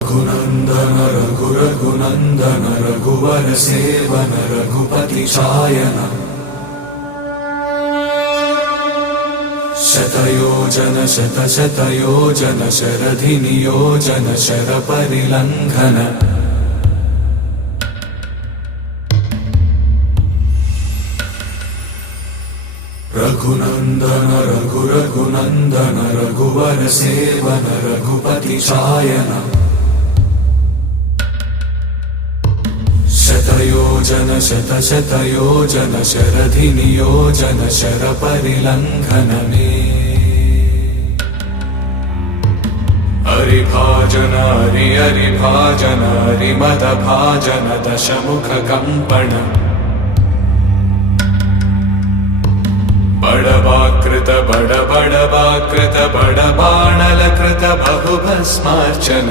रघुनंदन रघुनंदन रघुवर seven Raghupati Shayan शतयोजन शतशतयोजन शरधि नियोजन sir परिलंघन Raghunandan Raghunandan रघुवर seven Raghupati Shayan शतयोजन शतशतयोजन शरधि नियोजन sir परिलंघन में हरिभाजन हरिभाजन हरिमद भाजन दशमुख कंपन बड़वाकृत बड़वाकृत बड़बाणलकृत बहुभस्मार्चन